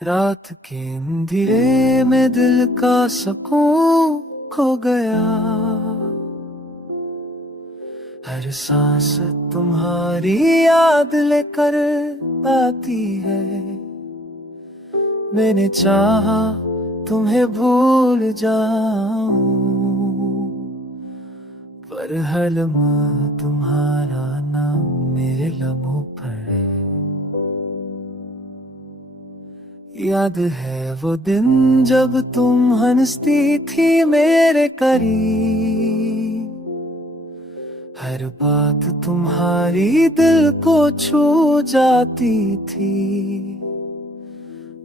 रात के अंधेरे में दिल का सुकून खो गया। हर सांस तुम्हारी याद लेकर आती है। मैंने चाहा तुम्हें भूल जाऊं, पर हर लम्हा तुम्हारा नाम मेरे लबों पर है। याद है वो दिन जब तुम हंसती थी मेरे करीब। हर बात तुम्हारी दिल को छू जाती थी।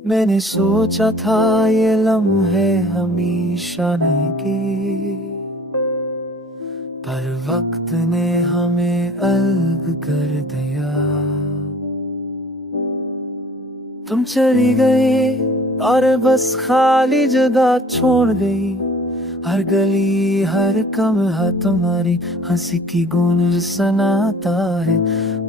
मैंने सोचा था ये लम्हे हमेशा रहेंगे, पर वक्त ने हमें अलग कर दिया। तुम चली गई और बस खाली जगह छोड़ गई। हर गली हर कमरा तुम्हारी हंसी की गूंज सुनाता है।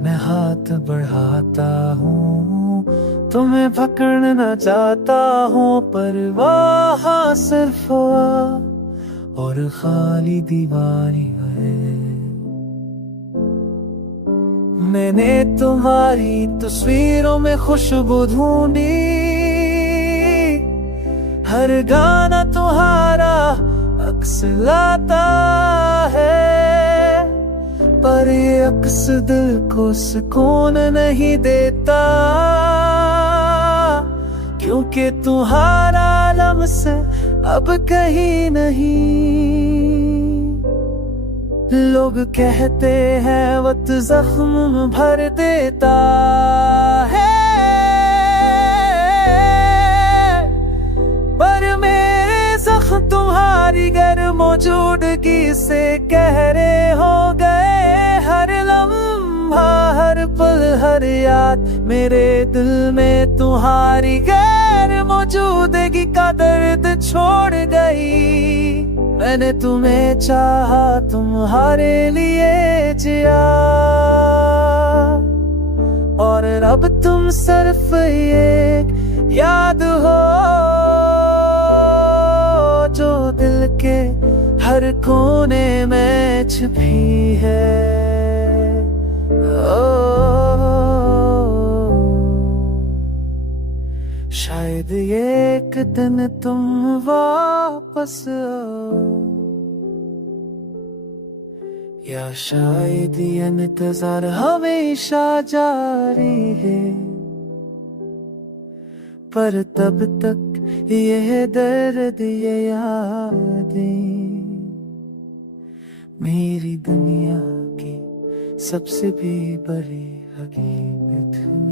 मैं हाथ बढ़ाता हूँ, तुम्हें पकड़ना चाहता हूँ, पर वहाँ सिर्फ हवा और खाली दीवारी है। मैंने तुम्हारी तस्वीरों में खुशबू ढूंढी। हर गाना तुम्हारा अक्स लाता है, पर ये अक्स दिल को सुकून नहीं देता। क्योंकि तुम्हारा लम्स अब कहीं नहीं। लोग कहते हैं वक्त जख्म भर देता है, पर मेरे जख्म तुम्हारी गैर मौजूदगी से गहरे हो गए। हर लम्हा हर पल हर याद मेरे दिल में तुम्हारी गैर मौजूदगी का दर्द छोड़ गई। मैंने तुम्हें चाहा, तुम्हारे लिए जिया, और अब तुम सिर्फ एक याद हो जो दिल के हर कोने में छिपी है। शायद एक दिन तुम वापस आओ, या शायद ये इंतजार हमेशा जारी है। पर तब तक ये दर्द ये यादें मेरी दुनिया की सबसे भी बड़ी हकीकत है।